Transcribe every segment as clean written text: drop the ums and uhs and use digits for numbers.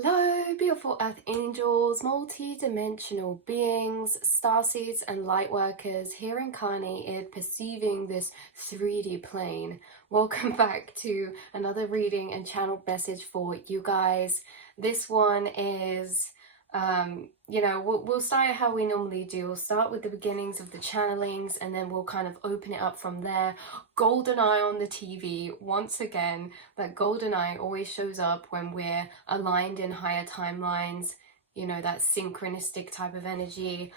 Hello, beautiful earth angels, multi-dimensional beings, starseeds and light workers here incarnated perceiving this 3D plane. Welcome back to another reading and channeled message for you guys. This one is we'll start how we normally do. We'll start with the beginnings of the channelings and then we'll kind of open it up from there. Golden eye on the TV, once again, that golden eye always shows up when we're aligned in higher timelines, that synchronistic type of energy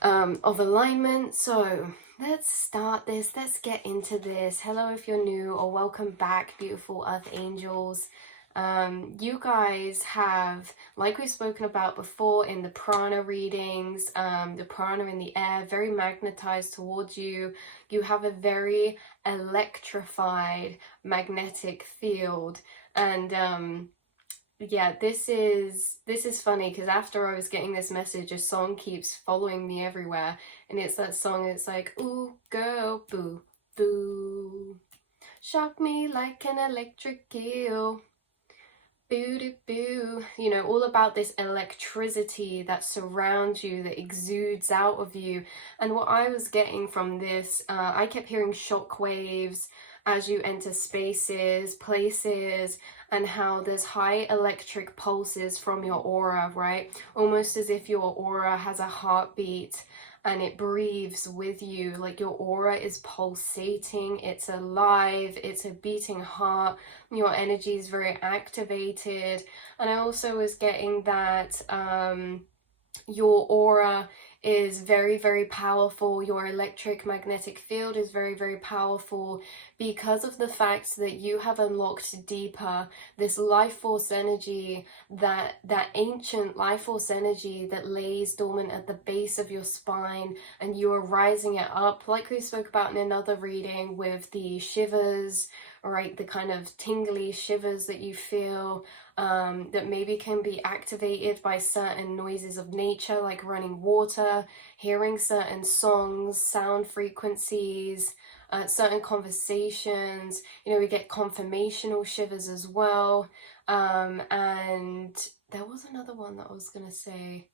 of alignment. So let's start this, let's get into this. Hello if you're new, or welcome back, beautiful earth angels. You guys have, like we've spoken about before in the prana readings, the prana in the air, very magnetized towards you. You have a very electrified magnetic field, and yeah, this is funny because after I was getting this message, a song keeps following me everywhere, and it's that song. It's like, ooh girl, boo boo, shock me like an electric eel, boo doo boo, all about this electricity that surrounds you, that exudes out of you. And what I was getting from this, I kept hearing shock waves as you enter spaces, places, and how there's high electric pulses from your aura, right? Almost as if your aura has a heartbeat and it breathes with you, like your aura is pulsating, it's alive, it's a beating heart, your energy is very activated. And I also was getting that your aura is very, very powerful. Your electric magnetic field is very, very powerful because of the fact that you have unlocked deeper this life force energy, that ancient life force energy that lays dormant at the base of your spine, and you are rising it up, like we spoke about in another reading with the shivers, right? The kind of tingly shivers that you feel, that maybe can be activated by certain noises of nature, like running water, hearing certain songs, sound frequencies, certain conversations. We get confirmational shivers as well. And there was another one that I was gonna say,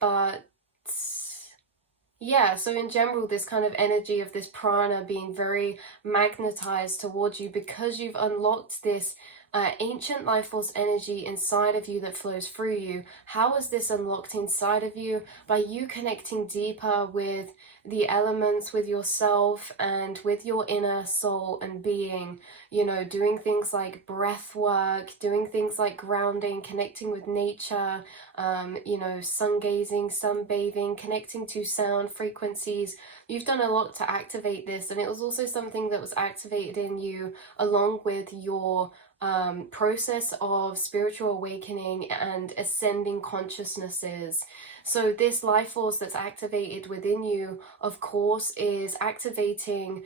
but yeah, so in general, this kind of energy of this prana being very magnetized towards you because you've unlocked this ancient life force energy inside of you that flows through you. How is this unlocked inside of you? By you connecting deeper with the elements, with yourself, and with your inner soul and being, doing things like breath work, doing things like grounding, connecting with nature, sun gazing, sunbathing, connecting to sound frequencies. You've done a lot to activate this, and it was also something that was activated in you along with your process of spiritual awakening and ascending consciousnesses. So this life force that's activated within you, of course, is activating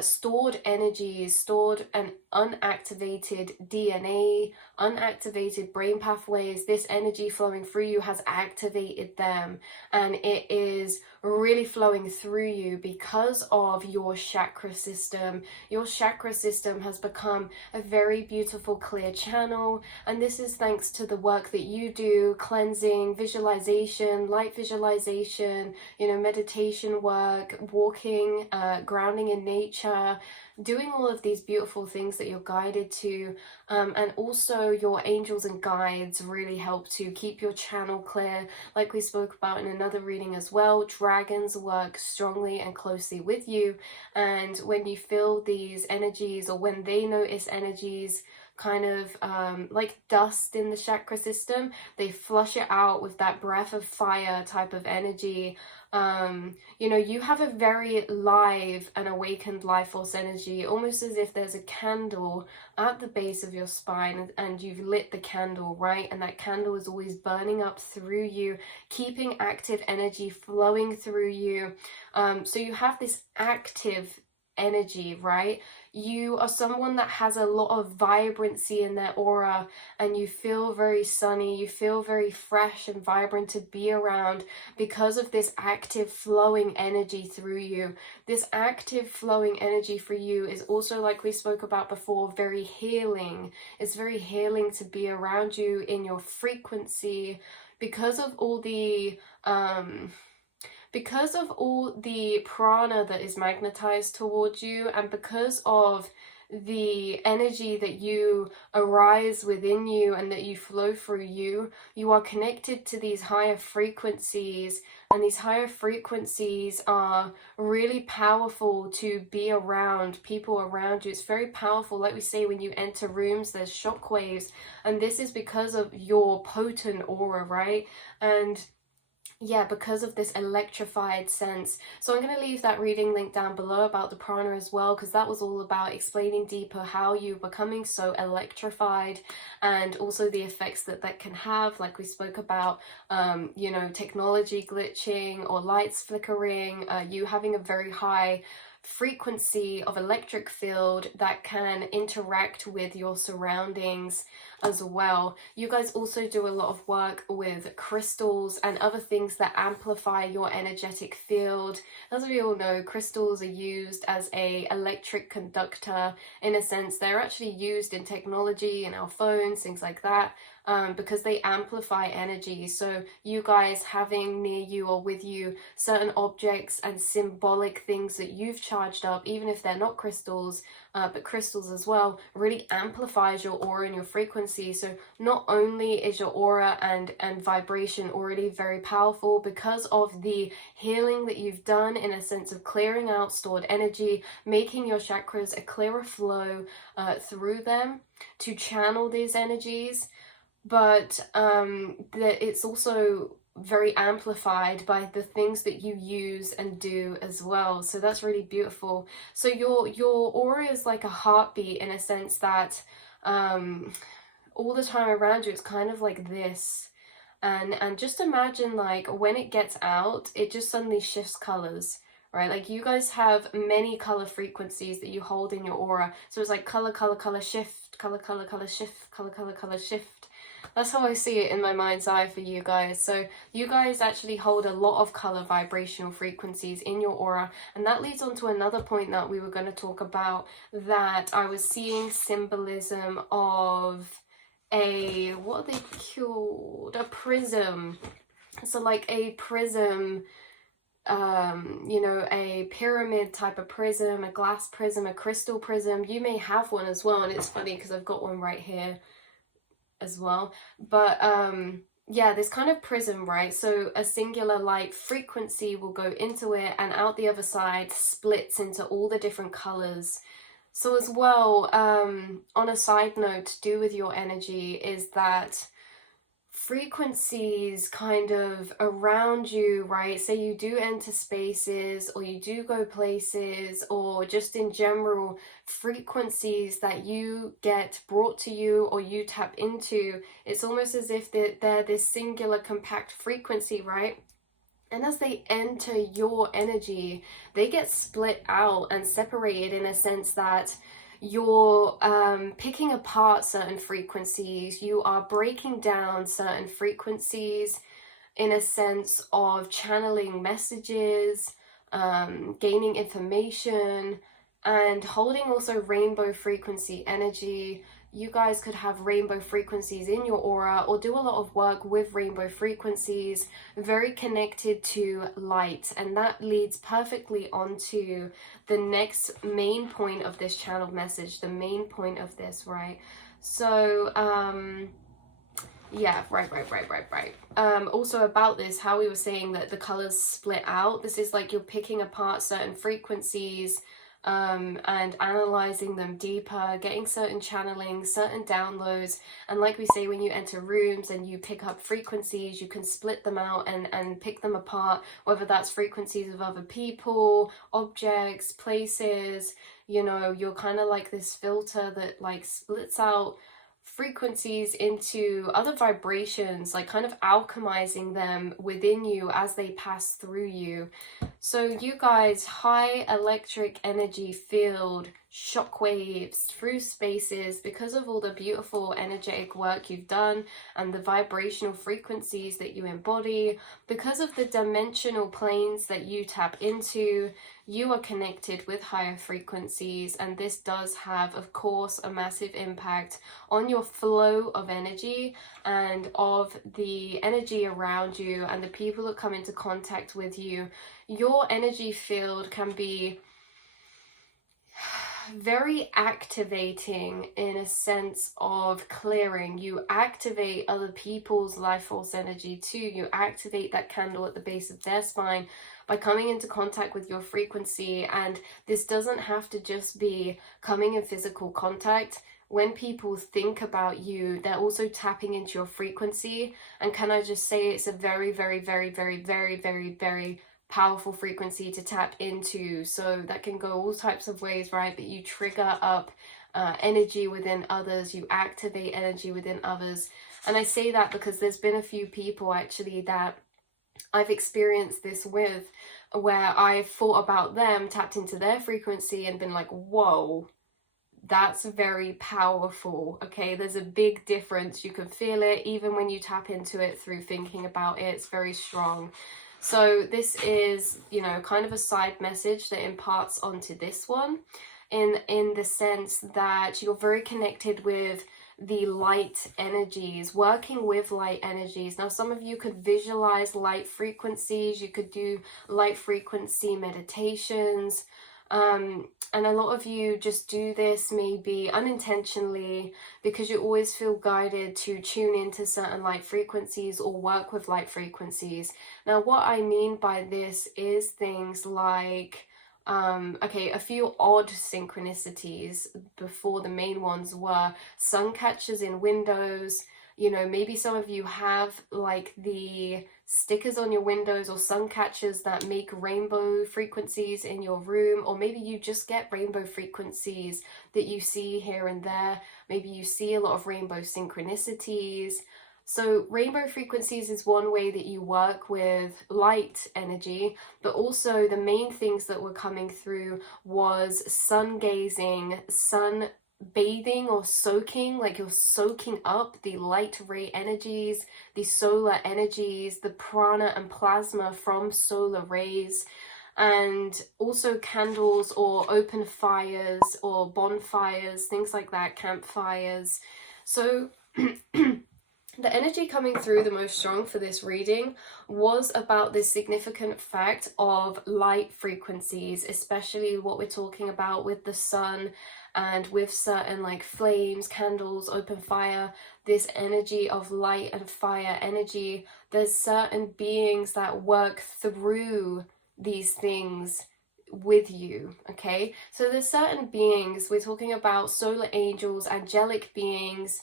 stored energies, stored and unactivated DNA, unactivated brain pathways. This energy flowing through you has activated them, and it is really flowing through you because of your chakra system. Your chakra system has become a very beautiful, clear channel, and this is thanks to the work that you do, cleansing, visualization, light visualization, meditation work, walking, grounding in nature, doing all of these beautiful things that you're guided to, and also your angels and guides really help to keep your channel clear, like we spoke about in another reading as well. Dragons work strongly and closely with you, and when you feel these energies, or when they notice energies kind of like dust in the chakra system, they flush it out with that breath of fire type of energy. You have a very live and awakened life force energy, almost as if there's a candle at the base of your spine, and you've lit the candle, right? And that candle is always burning up through you, keeping active energy flowing through you. So you have this active energy, right? you are someone that has a lot of vibrancy in their aura, and you feel very sunny, you feel very fresh and vibrant to be around because of this active flowing energy through you. This active flowing energy for you is also, like we spoke about before, very healing. It's very healing to be around you in your frequency because of all the prana that is magnetized towards you, and because of the energy that you arise within you and that you flow through you, you are connected to these higher frequencies, and these higher frequencies are really powerful to be around people around you. It's very powerful. Like we say, when you enter rooms, there's shockwaves, and this is because of your potent aura, right? And yeah, because of this electrified sense. So I'm going to leave that reading link down below about the prana as well, because that was all about explaining deeper how you're becoming so electrified, and also the effects that that can have, like we spoke about, you know, technology glitching or lights flickering, you having a very high frequency of electric field that can interact with your surroundings as well. You guys also do a lot of work with crystals and other things that amplify your energetic field. As we all know, crystals are used as a electric conductor. In a sense, they're actually used in technology, in our phones, things like that, because they amplify energy. So you guys having near you or with you certain objects and symbolic things that you've charged up, even if they're not crystals, but crystals as well, really amplifies your aura and your frequency. So not only is your aura and vibration already very powerful because of the healing that you've done, in a sense of clearing out stored energy, making your chakras a clearer flow through them to channel these energies, but it's also very amplified by the things that you use and do as well. So that's really beautiful. So your aura is like a heartbeat, in a sense that all the time around you it's kind of like this, and just imagine, like, when it gets out, it just suddenly shifts colors, right? Like, you guys have many color frequencies that you hold in your aura, so it's like color, color, color, shift, color, color, color, shift, color, color, color, shift. That's how I see it in my mind's eye for you guys. So you guys actually hold a lot of color vibrational frequencies in your aura, and that leads on to another point that we were going to talk about, that I was seeing symbolism of a, what are they called? A prism. So like a prism, you know, a pyramid type of prism, a glass prism, a crystal prism. You may have one as well, and it's funny because I've got one right here as well. But yeah, this kind of prism, right? So a singular light frequency will go into it, and out the other side splits into all the different colors. So as well, on a side note to do with your energy, is that frequencies kind of around you, right? Say you do enter spaces, or you do go places, or just in general, frequencies that you get brought to you or you tap into, it's almost as if they're this singular compact frequency, right? And as they enter your energy, they get split out and separated, in a sense that you're picking apart certain frequencies, you are breaking down certain frequencies, in a sense of channeling messages, gaining information, and holding also rainbow frequency energy. You guys could have rainbow frequencies in your aura, or do a lot of work with rainbow frequencies, very connected to light. And that leads perfectly onto the next main point of this channeled message, the main point of this, right? So, yeah, right. Also about this, how we were saying that the colors split out, this is like you're picking apart certain frequencies, and analyzing them deeper, getting certain channelings, certain downloads. And like we say, when you enter rooms and you pick up frequencies, you can split them out and pick them apart, whether that's frequencies of other people, objects, places. You know, you're kind of like this filter that like splits out frequencies into other vibrations, like kind of alchemizing them within you as they pass through you. So you guys, high electric energy field shockwaves through spaces because of all the beautiful energetic work you've done and the vibrational frequencies that you embody, because of the dimensional planes that you tap into. You are connected with higher frequencies, and this does have, of course, a massive impact on your flow of energy and of the energy around you and the people that come into contact with you. Your energy field can be very activating in a sense of clearing. You activate other people's life force energy too. You activate that candle at the base of their spine by coming into contact with your frequency. And this doesn't have to just be coming in physical contact. When people think about you, they're also tapping into your frequency. And can I just say, it's a very, very, very, very, very, very, very powerful frequency to tap into. So that can go all types of ways, right? But you trigger up energy within others, you activate energy within others. And I say that because there's been a few people actually that I've experienced this with, where I've thought about them, tapped into their frequency and been like, whoa, that's very powerful. Okay, there's a big difference. You can feel it even when you tap into it through thinking about it. It's very strong. So this is, you know, kind of a side message that imparts onto this one in the sense that you're very connected with the light energies, working with light energies. Now, some of you could visualize light frequencies. You could do light frequency meditations. And a lot of you just do this maybe unintentionally because you always feel guided to tune into certain light frequencies or work with light frequencies. Now, what I mean by this is things like, okay, a few odd synchronicities before the main ones were sun catchers in windows. You know, maybe some of you have like the stickers on your windows or sun catchers that make rainbow frequencies in your room, or maybe you just get rainbow frequencies that you see here and there. Maybe you see a lot of rainbow synchronicities. So rainbow frequencies is one way that you work with light energy, but also the main things that were coming through was sun gazing, sun bathing or soaking, like you're soaking up the light ray energies, the solar energies, the prana and plasma from solar rays, and also candles or open fires or bonfires, things like that, campfires. So the energy coming through the most strong for this reading was about this significant fact of light frequencies, especially what we're talking about with the sun and with certain like flames, candles, open fire, this energy of light and fire energy. There's certain beings that work through these things with you, okay? So there's certain beings, we're talking about solar angels, angelic beings,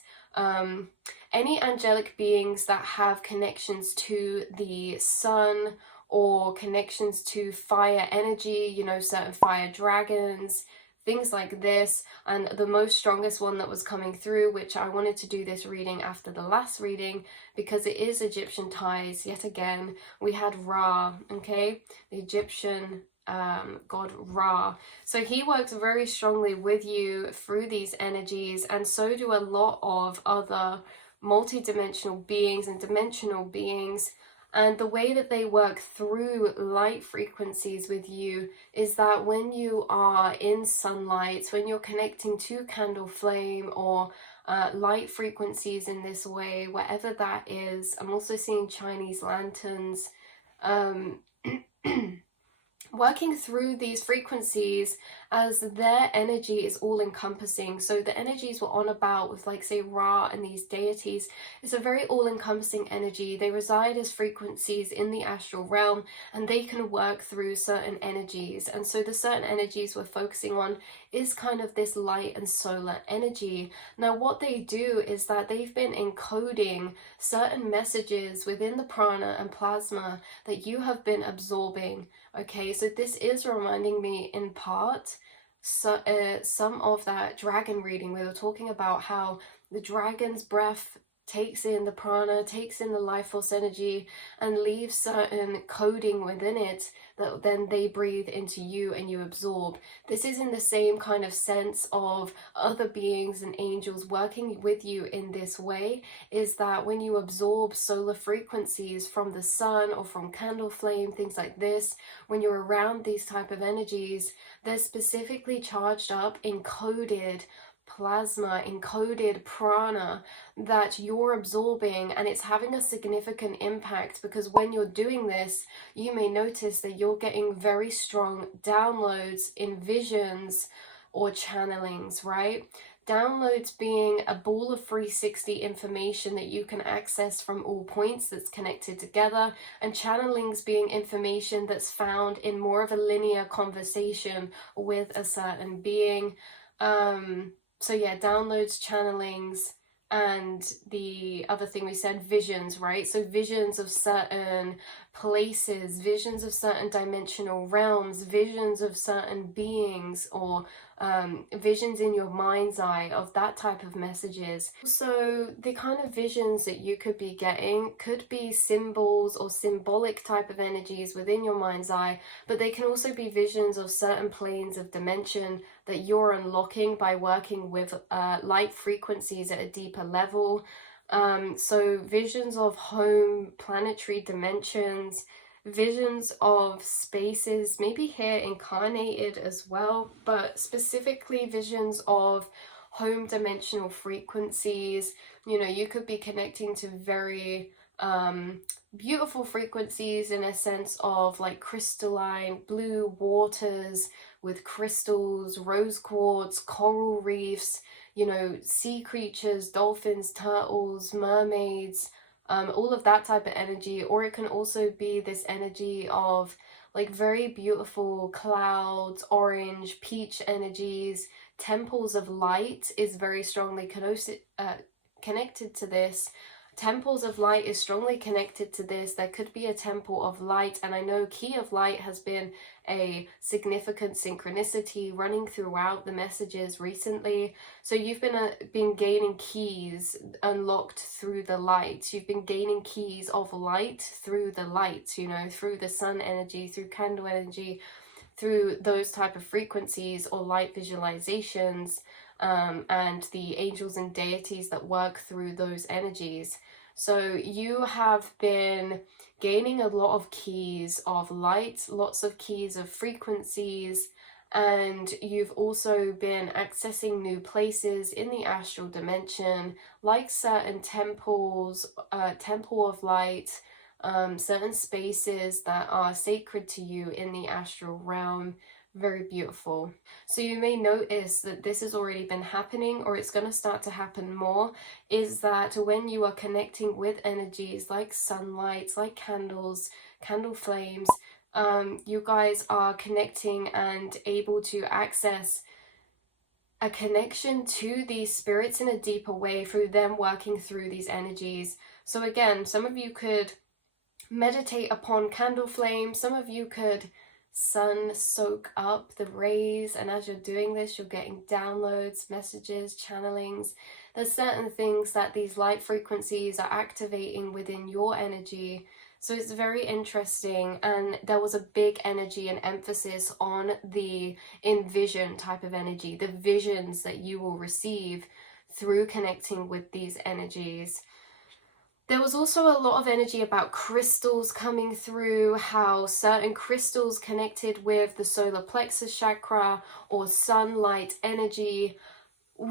any angelic beings that have connections to the sun or connections to fire energy, you know, certain fire dragons, things like this. And the most strongest one that was coming through, which I wanted to do this reading after the last reading because it is Egyptian ties yet again, we had Ra, okay, the Egyptian god Ra. So he works very strongly with you through these energies, and so do a lot of other multi-dimensional beings and dimensional beings. And the way that they work through light frequencies with you is that when you are in sunlight, when you're connecting to candle flame or light frequencies in this way, whatever that is. I'm also seeing Chinese lanterns. Working through these frequencies as their energy is all encompassing. So the energies we're on about with, like, say, Ra and these deities, it's a very all encompassing energy. They reside as frequencies in the astral realm and they can work through certain energies. And so the certain energies we're focusing on is kind of this light and solar energy. Now, what they do is that they've been encoding certain messages within the prana and plasma that you have been absorbing. Okay, so this is reminding me in part some of that dragon reading. We were talking about how the dragon's breath takes in the prana, takes in the life force energy, and leaves certain coding within it that then they breathe into you and you absorb. This is in the same kind of sense of other beings and angels working with you in this way, is that when you absorb solar frequencies from the sun or from candle flame, things like this, when you're around these type of energies, they're specifically charged up, encoded plasma, encoded prana that you're absorbing, and it's having a significant impact because when you're doing this, you may notice that you're getting very strong downloads in visions or channelings, right? Downloads being a ball of 360 information that you can access from all points that's connected together, and channelings being information that's found in more of a linear conversation with a certain being. So yeah, downloads, channelings, and the other thing we said, visions, right? So visions of certain places, visions of certain dimensional realms, visions of certain beings, or visions in your mind's eye of that type of messages. So the kind of visions that you could be getting could be symbols or symbolic type of energies within your mind's eye, but they can also be visions of certain planes of dimension that you're unlocking by working with light frequencies at a deeper level. So visions of home planetary dimensions, visions of spaces, maybe here incarnated as well, but specifically visions of home dimensional frequencies. You know, you could be connecting to very beautiful frequencies in a sense of like crystalline blue waters with crystals, rose quartz, coral reefs, you know, sea creatures, dolphins, turtles, mermaids, all of that type of energy. Or it can also be this energy of like very beautiful clouds, orange, peach energies. Temples of light is very strongly connected to this. Temples of light is strongly connected to this. There could be a temple of light, and I know key of light has been a significant synchronicity running throughout the messages recently. So you've been gaining keys unlocked through the light. You've been gaining keys of light through the light, you know, through the sun energy, through candle energy, through those type of frequencies or light visualizations. And the angels and deities that work through those energies. So you have been gaining a lot of keys of light, lots of keys of frequencies, and you've also been accessing new places in the astral dimension, like certain temples, temple of light, certain spaces that are sacred to you in the astral realm. Very beautiful. So you may notice that this has already been happening, or it's going to start to happen more, is that when you are connecting with energies like sunlight, like candles, candle flames, you guys are connecting and able to access a connection to these spirits in a deeper way through them working through these energies. So again, some of you could meditate upon candle flame, some of you could sun soak up the rays, and as you're doing this, you're getting downloads, messages, channelings. There's certain things that these light frequencies are activating within your energy. So it's very interesting, and there was a big energy and emphasis on the envision type of energy, the visions that you will receive through connecting with these energies. There was also a lot of energy about crystals coming through, how certain crystals connected with the solar plexus chakra or sunlight energy,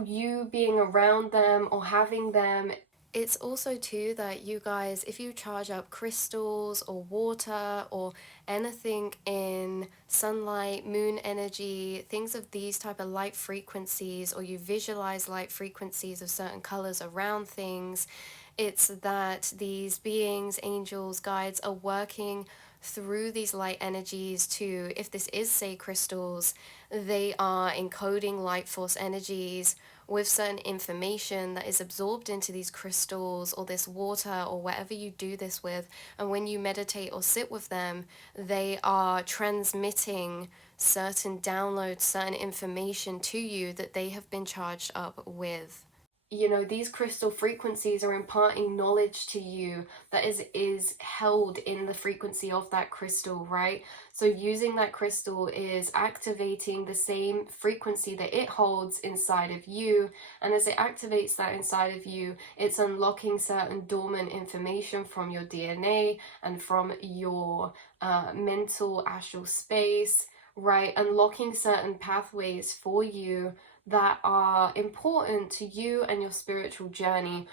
you being around them or having them. It's also too that you guys, if you charge up crystals or water or anything in sunlight, moon energy, things of these type of light frequencies, or you visualize light frequencies of certain colors around things, it's that these beings, angels, guides are working through these light energies to, if this is, say, crystals, they are encoding light force energies with certain information that is absorbed into these crystals or this water or whatever you do this with. And when you meditate or sit with them, they are transmitting certain downloads, certain information to you that they have been charged up with. you know, these crystal frequencies are imparting knowledge to you that is held in the frequency of that crystal, right? So using that crystal is activating the same frequency that it holds inside of you, and as it activates that inside of you, it's unlocking certain dormant information from your DNA and from your mental astral space, right? Unlocking certain pathways for you that are important to you and your spiritual journey.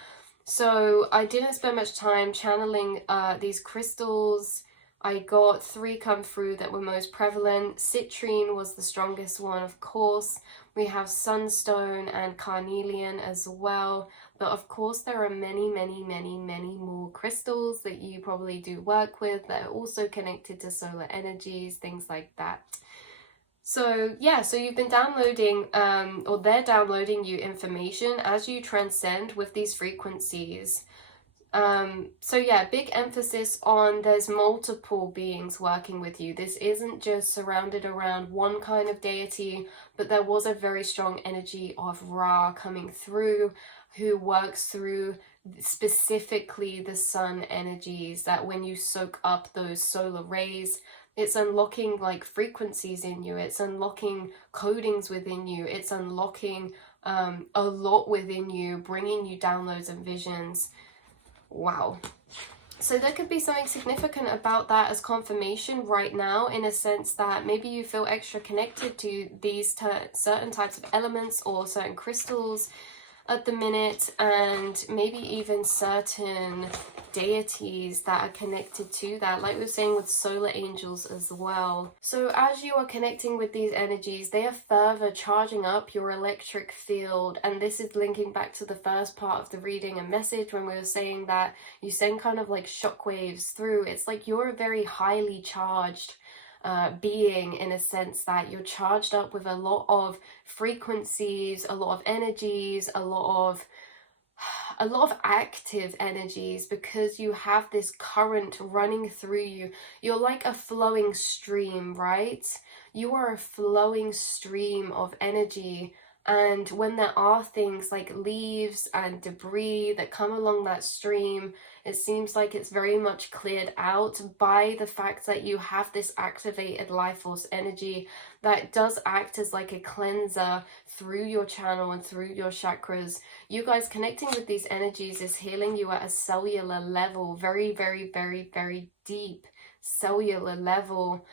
So I didn't spend much time channeling these crystals. I got 3 come through that were most prevalent. Citrine was the strongest one, of course. We have sunstone and carnelian as well. But of course there are many more crystals that you probably do work with that are also connected to solar energies, things like that. So yeah, so you've been downloading, or they're downloading you information as you transcend with these frequencies. So yeah, big emphasis on there's multiple beings working with you. This isn't just surrounded around one kind of deity, but there was a very strong energy of Ra coming through, who works through specifically the sun energies, that when you soak up those solar rays, it's unlocking like frequencies in you, it's unlocking codings within you, it's unlocking a lot within you, bringing you downloads and visions. Wow. So there could be something significant about that as confirmation right now, in a sense that maybe you feel extra connected to these certain types of elements or certain crystals at the minute, and maybe even certain deities that are connected to that, like we were saying with solar angels as well. So as you are connecting with these energies, they are further charging up your electric field, and this is linking back to the first part of the reading and message when we were saying that you send kind of like shockwaves through. It's like you're a very highly charged being, in a sense that you're charged up with a lot of frequencies, a lot of energies, a lot of active energies, because you have this current running through you. You're like a flowing stream, right? You are a flowing stream of energy. And when there are things like leaves and debris that come along that stream, it seems like it's very much cleared out by the fact that you have this activated life force energy that does act as like a cleanser through your channel and through your chakras. You guys connecting with these energies is healing you at a cellular level, very deep cellular level,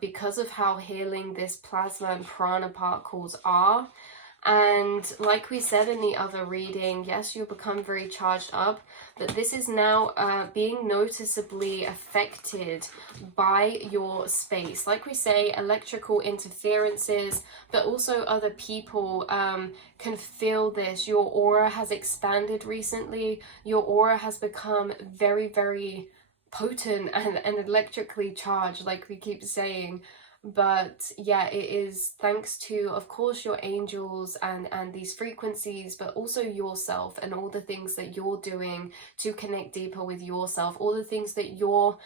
because of how healing this plasma and prana particles are. And like we said in the other reading, yes, you'll become very charged up, but this is now being noticeably affected by your space. Like we say, electrical interferences, but also other people can feel this. Your aura has expanded recently. Your aura has become very potent and electrically charged, like we keep saying. But yeah, it is thanks to, of course, your angels and these frequencies, but also yourself and all the things that you're doing to connect deeper with yourself, all the things that you're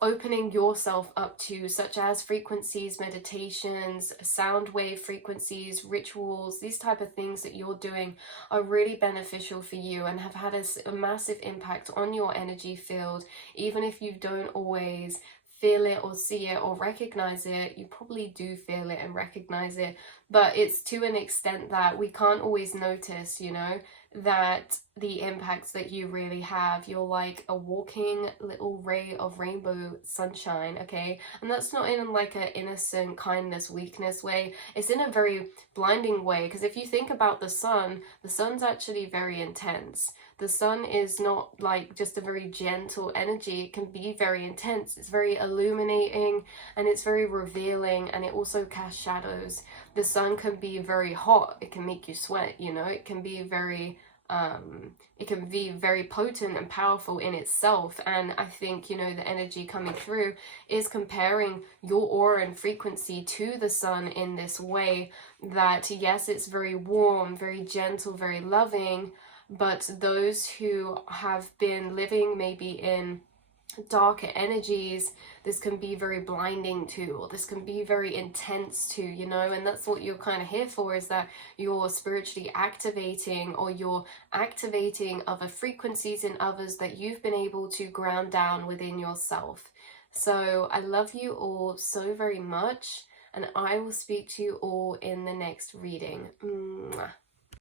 opening yourself up to, such as frequencies, meditations, sound wave frequencies, rituals. These type of things that you're doing are really beneficial for you and have had a massive impact on your energy field. Even if you don't always feel it or see it or recognize it, you probably do feel it and recognize it, but it's to an extent that we can't always notice, you know, that the impacts that you really have. You're like a walking little ray of rainbow sunshine, okay? And that's not in like an innocent kindness, weakness way. It's in a very blinding way, because if you think about the sun's actually very intense. The sun is not like just a very gentle energy. It can be very intense. It's very illuminating and it's very revealing, and it also casts shadows. The sun can be very hot. It can make you sweat, you know. It can be very potent and powerful in itself. And I think, you know, the energy coming through is comparing your aura and frequency to the sun in this way, that yes, it's very warm, very gentle, very loving, but those who have been living maybe in darker energies, this can be very blinding to, or this can be very intense to, you know. And that's what you're kind of here for, is that you're spiritually activating, or you're activating other frequencies in others that you've been able to ground down within yourself. So I love you all so very much, and I will speak to you all in the next reading. Mwah.